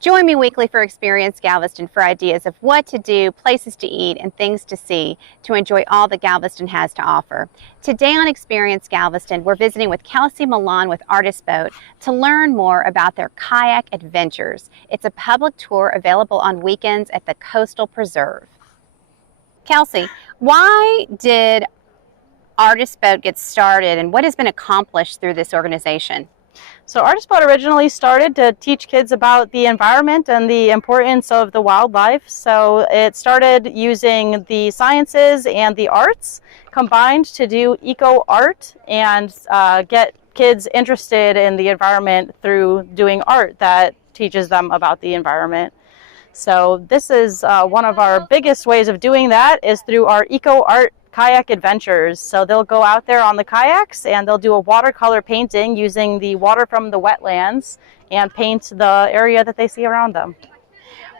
Join me weekly for Experience Galveston for ideas of what to do, places to eat, and things to see to enjoy all that Galveston has to offer. Today on Experience Galveston, we're visiting with Kelsey Malan with Artist Boat to learn more about their Kayak Adventures. It's a public tour available on weekends at the Coastal Preserve. Kelsey, why did Artist Boat get started and what has been accomplished through this organization? So Artist Boat originally started to teach kids about the environment and the importance of the wildlife. So it started using the sciences and the arts combined to do eco-art and get kids interested in the environment through doing art that teaches them about the environment. So this is one of our biggest ways of doing that is through our Eco-Art Kayak Adventures. So they'll go out there on the kayaks and they'll do a watercolor painting using the water from the wetlands and paint the area that they see around them.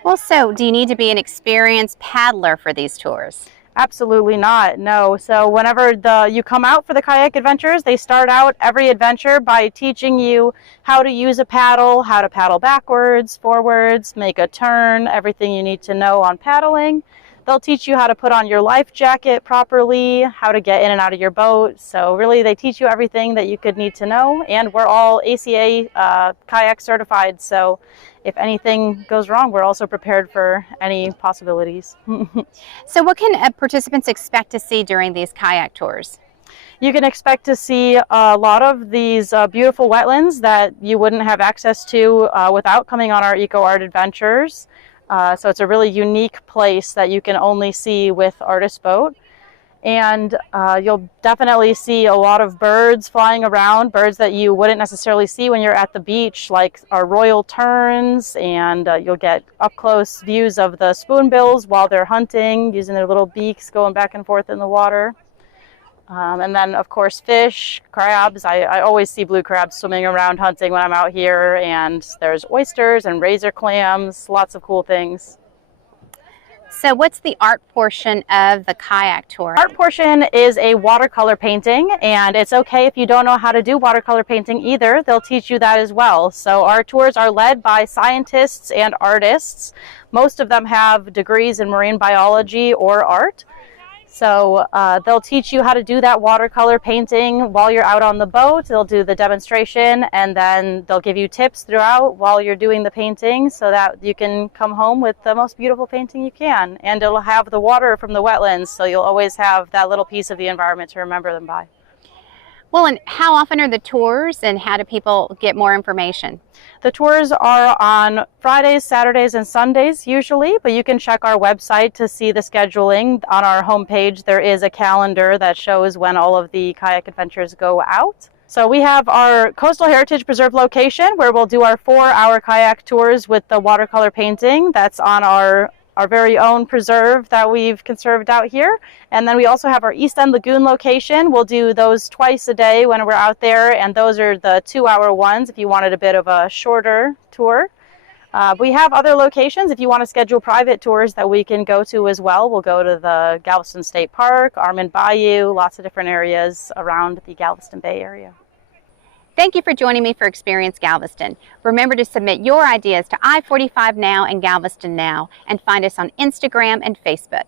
Well, so do you need to be an experienced paddler for these tours? Absolutely not, no. So whenever you come out for the kayak adventures, they start out every adventure by teaching you how to use a paddle, how to paddle backwards, forwards, make a turn, everything you need to know on paddling. They'll teach you how to put on your life jacket properly, how to get in and out of your boat. So really they teach you everything that you could need to know. And we're all ACA kayak certified. So if anything goes wrong, we're also prepared for any possibilities. So what can participants expect to see during these kayak tours? You can expect to see a lot of these beautiful wetlands that you wouldn't have access to without coming on our Eco-Art Adventures. So it's a really unique place that you can only see with Artist Boat. And you'll definitely see a lot of birds flying around, birds that you wouldn't necessarily see when you're at the beach, like our royal terns, and you'll get up close views of the spoonbills while they're hunting, using their little beaks going back and forth in the water. And then, of course, fish, crabs. I always see blue crabs swimming around hunting when I'm out here. And there's oysters and razor clams, lots of cool things. So what's the art portion of the kayak tour? Art portion is a watercolor painting, and it's okay if you don't know how to do watercolor painting either. They'll teach you that as well. So our tours are led by scientists and artists. Most of them have degrees in marine biology or art. So they'll teach you how to do that watercolor painting while you're out on the boat. They'll do the demonstration and then they'll give you tips throughout while you're doing the painting so that you can come home with the most beautiful painting you can. And it'll have the water from the wetlands, so you'll always have that little piece of the environment to remember them by. Well, and how often are the tours and how do people get more information? The tours are on Fridays, Saturdays, and Sundays usually, but you can check our website to see the scheduling. On our homepage, there is a calendar that shows when all of the kayak adventures go out. So we have our Coastal Heritage Preserve location where we'll do our 4-hour kayak tours with the watercolor painting. That's on our very own preserve that we've conserved out here. And then we also have our East End Lagoon location. We'll do those twice a day when we're out there, and those are the 2-hour ones if you wanted a bit of a shorter tour. We have other locations if you want to schedule private tours that we can go to as well. We'll go to the Galveston State Park, Armand Bayou, lots of different areas around the Galveston Bay area. Thank you for joining me for Experience Galveston. Remember to submit your ideas to I-45 Now and Galveston Now, and find us on Instagram and Facebook.